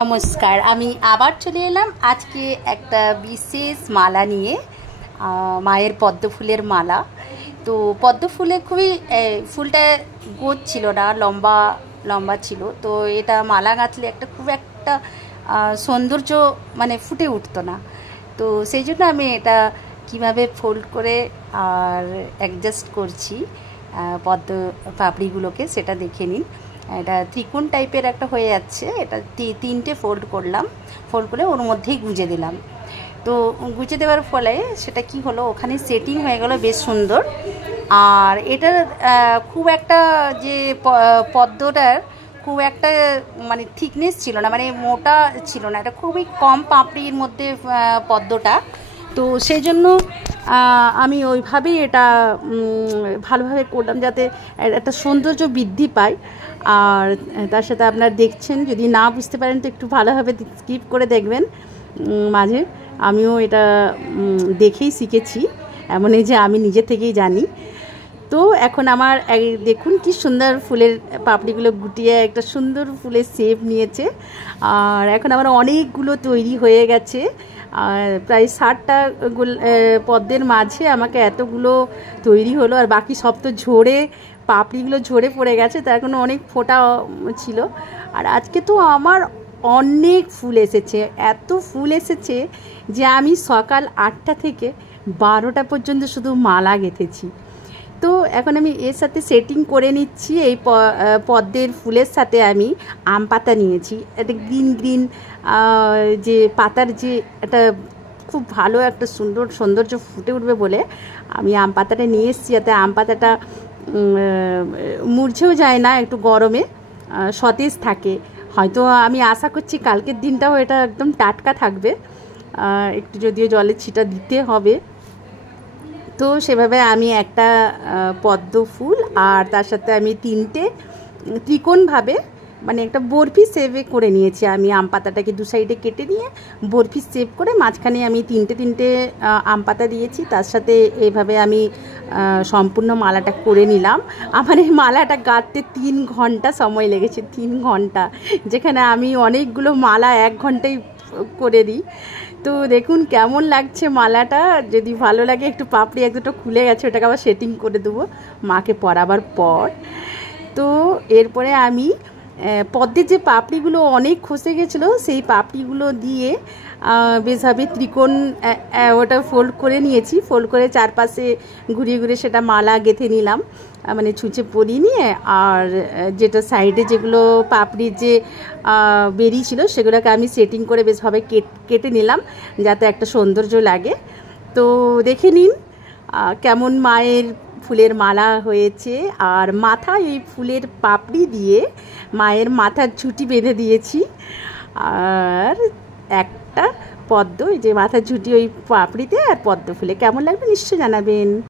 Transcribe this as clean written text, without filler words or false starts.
নমস্কার, আমি আবার চলে এলাম আজকে একটা বিশেষ মালা নিয়ে। মায়ের পদ্ম ফুলের মালা। তো পদ্ম ফুলে খুবই ফুলটা গোছ ছিল না, লম্বা লম্বা ছিল। তো এটা মালা গাঁথলে খুব একটা সৌন্দর্য ফুটে উঠতো না। তো সেই জন্য আমি এটা কিভাবে ফোল্ড করে আর অ্যাডজাস্ট করছি পদ্ম পাপড়িগুলোকে, সেটা দেখে নিন। এটা ত্রিকোণ টাইপের একটা হয়ে যাচ্ছে। এটা তিনটে ফোল্ড করলাম, ফোল্ড করে ওর মধ্যেই গুজে দিলাম। তো গুজে দেওয়ার ফলে সেটা কি হলো, ওখানে সেটিং হয়ে গেল বেশ সুন্দর। আর এটার খুব একটা যে পদ্মটার খুব একটা থিকনেস ছিল না, মোটা ছিল না। এটা খুবই কম পাপড়ির মধ্যে পদ্মটা। তো সেই জন্য আমি ওইভাবেই এটা ভালোভাবে করলাম, যাতে একটা সৌন্দর্য বৃদ্ধি পায়। আর তার সাথে আপনারা দেখছেন, যদি না বুঝতে পারেন তো একটু ভালোভাবে স্কিপ করে দেখবেন। মাঝে আমিও এটা দেখেই শিখেছি, এমনই যে আমি নিজে থেকেই জানি। তো এখন আমার দেখুন কি সুন্দর ফুলের পাপড়িগুলো গুটিয়ে একটা সুন্দর ফুলের শেপ নিয়েছে। আর এখন আমার অনেকগুলো তৈরি হয়ে গেছে। আর প্রায় 60টা পদ্মের মাঝে আমাকে এতগুলো তৈরি হলো। আর বাকি সব তো পাপড়িগুলো ঝরে পড়ে গেছে, তার কোনো অনেক ফোঁটা ছিল। আর আজকে তো আমার অনেক ফুল এসেছে, এত ফুল এসেছে যে আমি সকাল 8টা থেকে 12টা পর্যন্ত শুধু মালা গেঁথেছি। তো এখন আমি এর সাথে সেটিং করে নিচ্ছি। এই পদ্মের ফুলের সাথে আমি আম পাতা নিয়েছি। একটা গ্রিন যে পাতার যে একটা খুব ভালো একটা সৌন্দর্য ফুটে উঠবে বলে আমি আম পাতাটা নিয়ে এসেছি, যাতে আম পাতাটা মুরঝেও যায় না, একটু গরমে সতেজ থাকে। হয়তো আমি আশা করছি কালকের দিনটাও এটা একদম টাটকা থাকবে। একটু যদিও জলের ছিটা দিতে হবে। তো সেভাবে আমি একটা পদ্ম ফুল আর তার সাথে আমি 3টে ত্রিকোণভাবে একটা বরফি শেপে করে নিয়েছি। আমি আম পাতাটাকে দু সাইডে কেটে নিয়ে বরফি শেপ করে মাঝখানে আমি তিনটে আম পাতা দিয়েছি। তার সাথে এইভাবে আমি সম্পূর্ণ মালাটা করে নিলাম। আমার এই মালাটা গাঁথতে 3 ঘন্টা সময় লেগেছে, 3 ঘন্টা, যেখানে আমি অনেকগুলো মালা 1 ঘন্টায় করে দিই। তো দেখুন কেমন লাগছে মালাটা। যদি ভালো লাগে, একটু পাপড়ি এক দুটো খুলে গেছে, ওটাকে আবার সেটিং করে দেবো মাকে পরাবার পর। তো এরপরে আমি পদ্মের যে পাপড়িগুলো অনেক খসে গেছিলো, সেই পাপড়িগুলো দিয়ে বেশভাবে ত্রিকোণ ওটা ফোল্ড করে নিয়েছি। ফোল্ড করে চারপাশে ঘুরিয়ে সেটা মালা গেঁথে নিলাম, ছুঁচে পরিয়ে নিয়ে। আর যেটা সাইডে যেগুলো পাপড়ির যে বেরিয়েছিল সেগুলোকে আমি সেটিং করে বেশভাবে কেটে নিলাম, যাতে একটা সৌন্দর্য লাগে। তো দেখে নিন কেমন মায়ের ফুলের মালা হয়েছে। আর মাথায় এই ফুলের পাপড়ি দিয়ে মায়ের মাথার ঝুঁটি বেঁধে দিয়েছি। আর একটা পদ্ম, এই যে মাথার ঝুঁটি ওই পাপড়িতে আর পদ্ম ফুলে কেমন লাগবে নিশ্চয়ই জানাবেন।